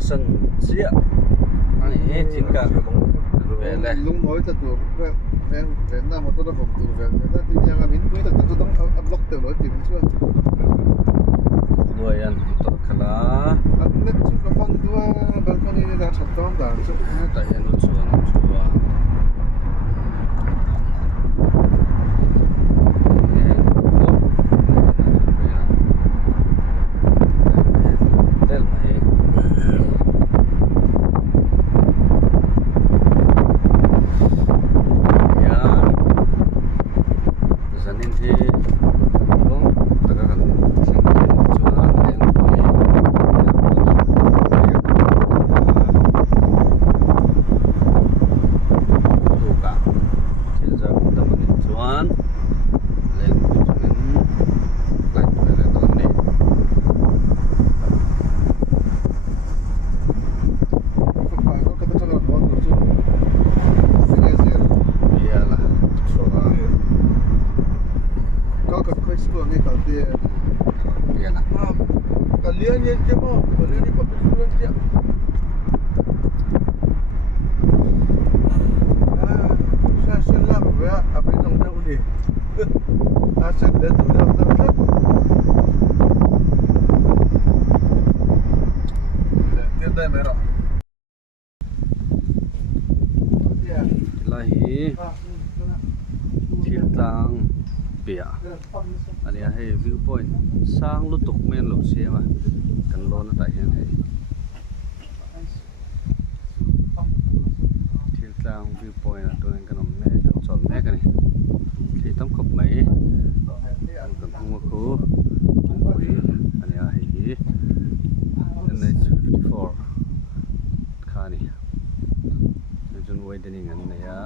sân xía anh chính cả về này lúc nói thật tụi về Nam mà tôi đã phòng tụi về ta tự nhiên là mình tôi thật tôiต้องunlock từ lối tìm chưa người ăn tôi khá là anh net chung cái phòng tua balcony này đã chặt tóm đã chứ tại hiện nó chua kalian yang cuma kalian ni pakai semua dia saya selah ya apa yang dah boleh asal dah tu dah dia dah merah lahi thil tlang pia ani a hei view point sang lutuk men lo siama kan lo na ta hian hei thil tlang view point a toin kan om me kan chol me kan ni thi tam khop mai kan hung ko ani a hei NH54 khani jun wai dening an ne ya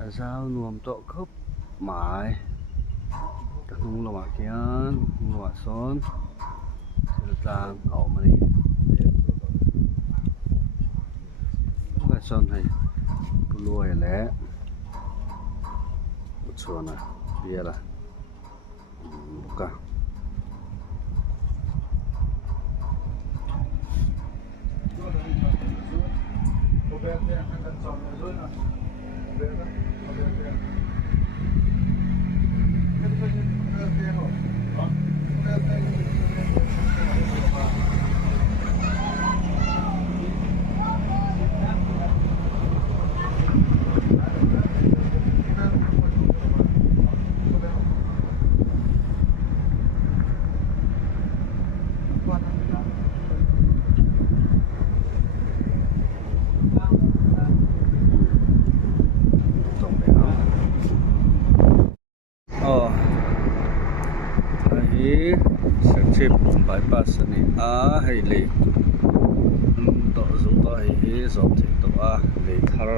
a zau nuam to khop mai các nung lo mak kian nung lo son thil tlang au mani la son hai puloi le chona biela buka chip bypass ni a hei le to zo to hei zo thik to a le thar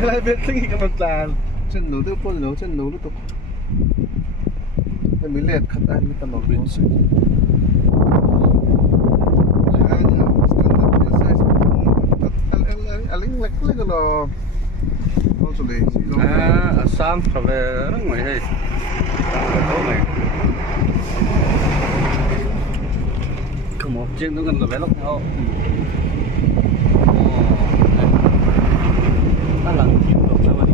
Helai bet lagi ke makan. Chân nấu tiêu pon nấu chân nấu liên tục. Mình liệt khát ăn mình tầm bên sữa. Aling lek lek lo. Không xử lý. Sam phải về rất ngoài đây. Tốt này. Không một chiếc nó gần là bé lóc nhau. Lần chim đổ ra vào đi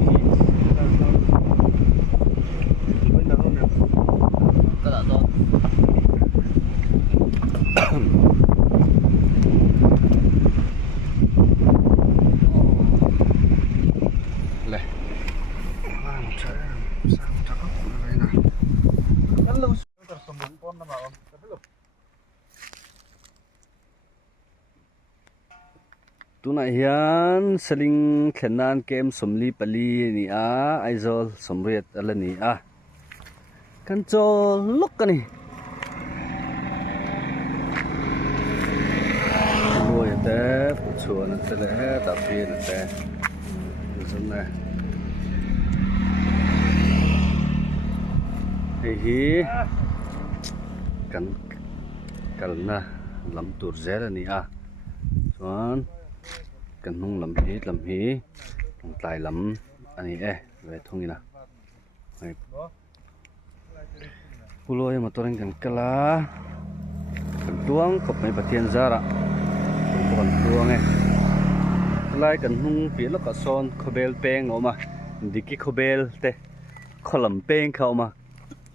cái đó lo tar sambung pon na ma tapi lo tuna hian seling thlenan kem somli pali ni a aizol somriat alani a kan chol lok kani loi te chuan te le ta pin te zum na hi kan na lam tur zel ani a chuan kan hung lam hi hung tlai lam ani ve thungina ai puloi motoring kan kala kan tuang kop mai pathian zara kan tuang lai kan hung pi lo ka son khobel peng oma diki khobel te kholam peng khauma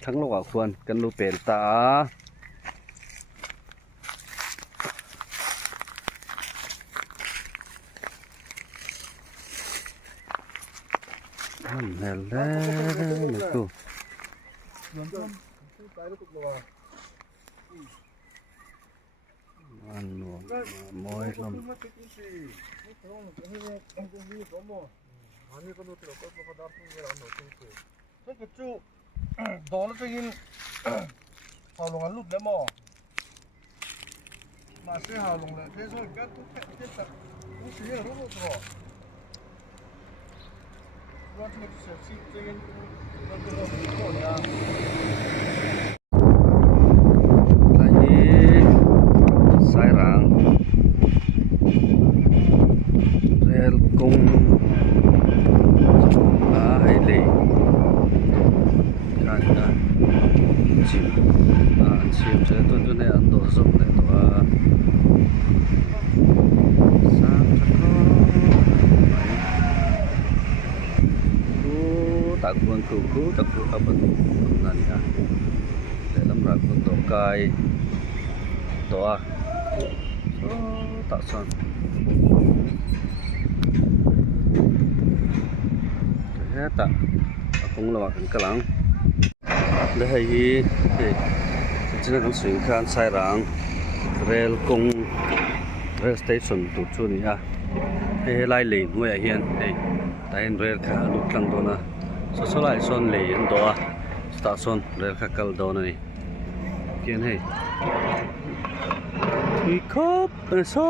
thang lo wa khwan kan lu pel ta hello tu anu moi lam đó nó trên hào lồng ăn lụt đấy mà sẽ hào lồng lại thế rồi các thuốc phép tiếp tục cũng chỉ là lúc đó nó chỉ sẽ chỉ trên nó cái đó là sai rang rel cung hai lì kan chim chim che tu ne an do zop ne to sam thako ku ta kuan ku ta ku aban nan ya le lam ra ku to kai to ta son ke ta akong lawa kan kalang le hai hi china kan swing khan sai rang rail kong rail station tu chu ni a he lai le ngoi a hian hei taen rail kha lu tlang do na so lai son le an do a station rail kha kal do na ni kian hei hi khop so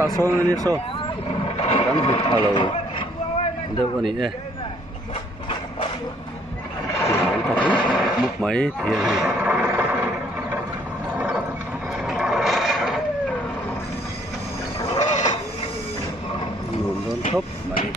ta son ni so kan hu alo de ni múc máy thì nguồn đơn thấp máy